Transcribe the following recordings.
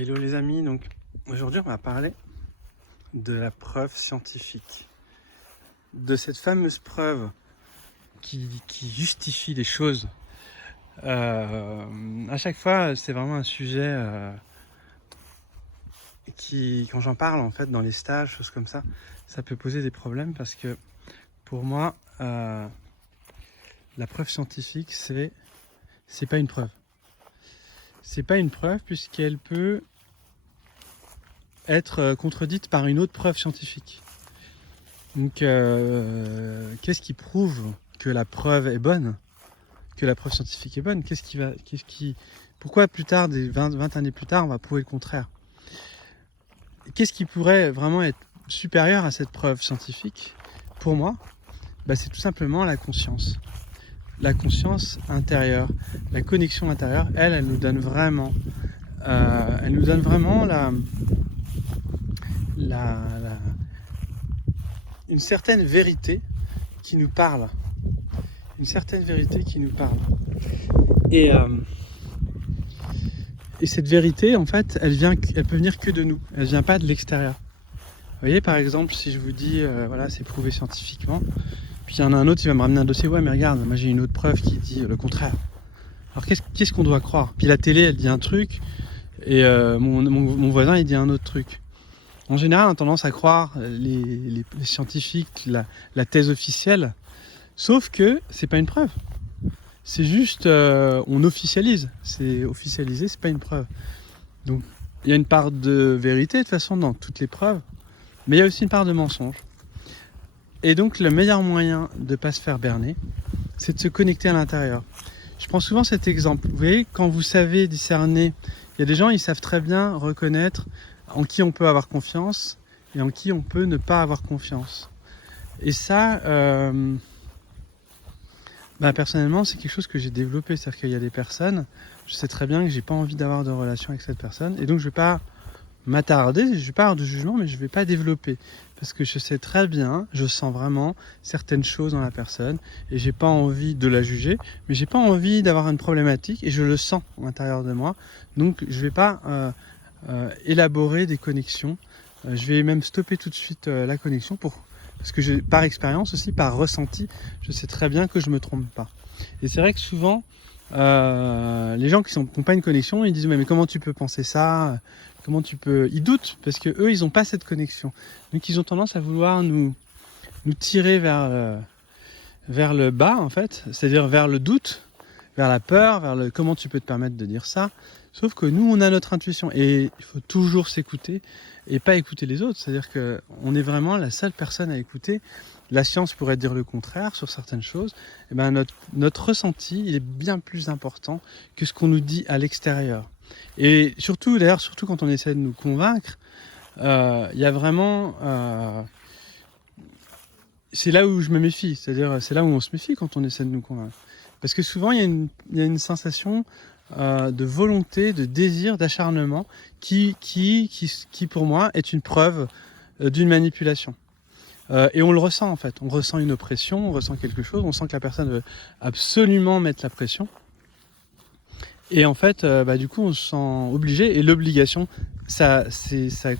Hello les amis, donc aujourd'hui on va parler de la preuve scientifique, de cette fameuse preuve qui justifie les choses. À chaque fois c'est vraiment un sujet qui, quand j'en parle en fait dans les stages, choses comme ça peut poser des problèmes parce que pour moi la preuve scientifique c'est pas une preuve. C'est pas une preuve puisqu'elle peut être contredite par une autre preuve scientifique. Donc, qu'est-ce qui prouve que la preuve est bonne, que la preuve scientifique est bonne? Pourquoi plus tard, des 20 années plus tard, on va prouver le contraire? Qu'est-ce qui pourrait vraiment être supérieur à cette preuve scientifique? Pour moi, c'est tout simplement la conscience. La conscience intérieure, la connexion intérieure, elle nous donne vraiment, une certaine vérité qui nous parle. Une certaine vérité qui nous parle. Et cette vérité, en fait, elle peut venir que de nous. Elle vient pas de l'extérieur. Vous voyez, par exemple, si je vous dis, voilà, c'est prouvé scientifiquement, puis il y en a un autre qui va me ramener un dossier, ouais, mais regarde, moi j'ai une autre preuve qui dit le contraire. Alors qu'est-ce qu'on doit croire? Puis la télé, elle dit un truc, et mon voisin, il dit un autre truc. En général, on a tendance à croire les scientifiques, la thèse officielle, sauf que c'est pas une preuve. C'est juste, on officialise. C'est officialisé, c'est pas une preuve. Donc, il y a une part de vérité de toute façon dans toutes les preuves, mais il y a aussi une part de mensonge. Et donc, le meilleur moyen de pas se faire berner, c'est de se connecter à l'intérieur. Je prends souvent cet exemple. Vous voyez, quand vous savez discerner, il y a des gens, ils savent très bien reconnaître en qui on peut avoir confiance et en qui on peut ne pas avoir confiance. Et ça, personnellement, c'est quelque chose que j'ai développé. C'est-à-dire qu'il y a des personnes, je sais très bien que j'ai pas envie d'avoir de relation avec cette personne, et donc je vais pas m'attarder, je vais pas avoir de jugement, mais je vais pas développer. Parce que je sais très bien, je sens vraiment certaines choses dans la personne, et j'ai pas envie de la juger, mais j'ai pas envie d'avoir une problématique, et je le sens à l'intérieur de moi. Donc je vais pas élaborer des connexions. Je vais même stopper tout de suite la connexion parce que par expérience aussi, par ressenti, je sais très bien que je me trompe pas. Et c'est vrai que souvent, les gens qui n'ont pas une connexion, ils disent mais comment tu peux penser ça? Comment tu peux? Ils doutent parce que eux, ils n'ont pas cette connexion. Donc ils ont tendance à vouloir nous tirer vers le bas en fait, c'est-à-dire vers le doute, vers la peur, vers le comment tu peux te permettre de dire ça. Sauf que nous, on a notre intuition et il faut toujours s'écouter et pas écouter les autres. C'est-à-dire qu'on est vraiment la seule personne à écouter. La science pourrait dire le contraire sur certaines choses. Et notre ressenti, il est bien plus important que ce qu'on nous dit à l'extérieur. Et surtout quand on essaie de nous convaincre, il y a vraiment... c'est là où je me méfie. C'est-à-dire, c'est là où on se méfie quand on essaie de nous convaincre. Parce que souvent, il y a une sensation de volonté, de désir, d'acharnement qui pour moi est une preuve d'une manipulation. Et on le ressent en fait, on ressent une oppression, on ressent quelque chose, on sent que la personne veut absolument mettre la pression. Et en fait, du coup, on se sent obligé, et l'obligation, ça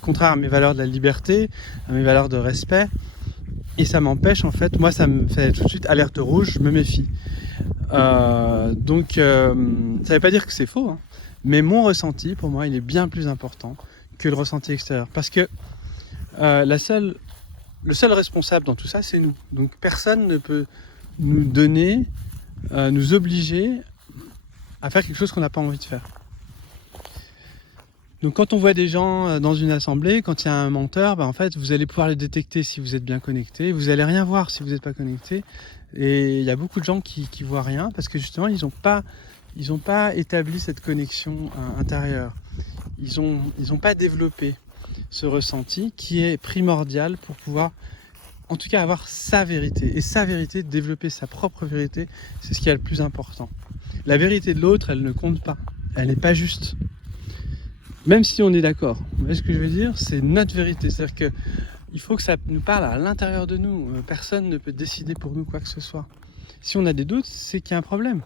contraire à mes valeurs de la liberté, à mes valeurs de respect, et ça m'empêche en fait, moi ça me fait tout de suite alerte rouge, je me méfie. Donc, ça ne veut pas dire que c'est faux, hein, mais mon ressenti, pour moi, il est bien plus important que le ressenti extérieur. Parce que le seul responsable dans tout ça, c'est nous. Donc, personne ne peut nous donner, nous obliger à faire quelque chose qu'on n'a pas envie de faire. Donc, quand on voit des gens dans une assemblée, quand il y a un menteur, en fait, vous allez pouvoir le détecter si vous êtes bien connecté. Vous n'allez rien voir si vous n'êtes pas connecté. Et il y a beaucoup de gens qui voient rien parce que justement ils ont pas établi cette connexion intérieure. Ils ont pas développé ce ressenti qui est primordial pour pouvoir en tout cas avoir sa vérité. Et sa vérité, développer sa propre vérité, c'est ce qui est le plus important. La vérité de l'autre, elle ne compte pas. Elle n'est pas juste. Même si on est d'accord. Vous voyez ce que je veux dire? C'est notre vérité. C'est-à-dire que il faut que ça nous parle à l'intérieur de nous. Personne ne peut décider pour nous quoi que ce soit. Si on a des doutes, c'est qu'il y a un problème.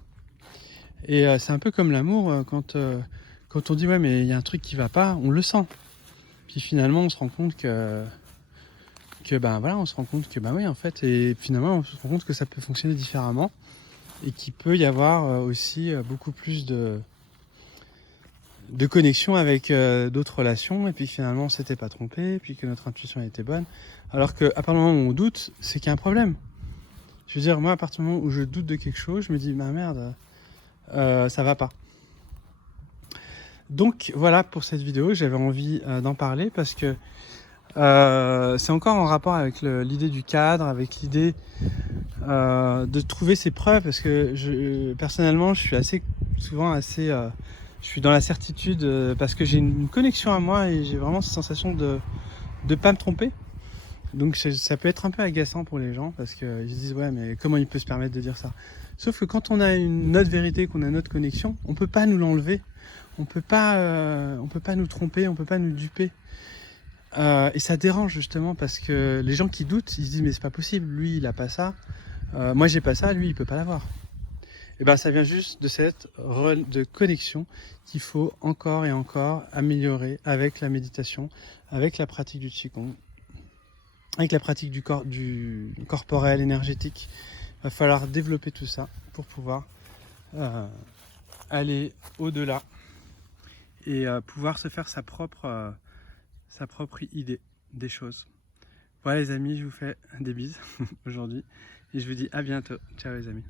Et c'est un peu comme l'amour, quand quand on dit ouais mais il y a un truc qui va pas, on le sent. Puis finalement on se rend compte que ben voilà, on se rend compte que ben oui en fait, et finalement on se rend compte que ça peut fonctionner différemment et qu'il peut y avoir aussi beaucoup plus de connexion avec d'autres relations, et puis finalement on s'était pas trompé, puis que notre intuition était bonne. Alors qu'à partir du moment où on doute, c'est qu'il y a un problème. Je veux dire, moi à partir du moment où je doute de quelque chose, je me dis bah merde, ça va pas. Donc voilà pour cette vidéo, j'avais envie d'en parler parce que c'est encore en rapport avec l'idée du cadre, avec l'idée de trouver ses preuves, parce que personnellement je suis je suis dans la certitude parce que j'ai une connexion à moi et j'ai vraiment cette sensation de ne pas me tromper. Donc ça peut être un peu agaçant pour les gens parce qu'ils se disent ouais mais comment il peut se permettre de dire ça. Sauf que quand on a une autre vérité, qu'on a notre connexion, on peut pas nous l'enlever, on peut pas nous tromper, on peut pas nous duper. Et ça dérange justement parce que les gens qui doutent, ils se disent mais c'est pas possible, lui il a pas ça, moi j'ai pas ça, lui il peut pas l'avoir. Et ben ça vient juste de cette de connexion qu'il faut encore et encore améliorer avec la méditation, avec la pratique du Qigong, avec la pratique du corporel, énergétique. Il va falloir développer tout ça pour pouvoir aller au-delà et pouvoir se faire sa propre idée des choses. Voilà les amis, je vous fais des bises aujourd'hui et je vous dis à bientôt. Ciao les amis.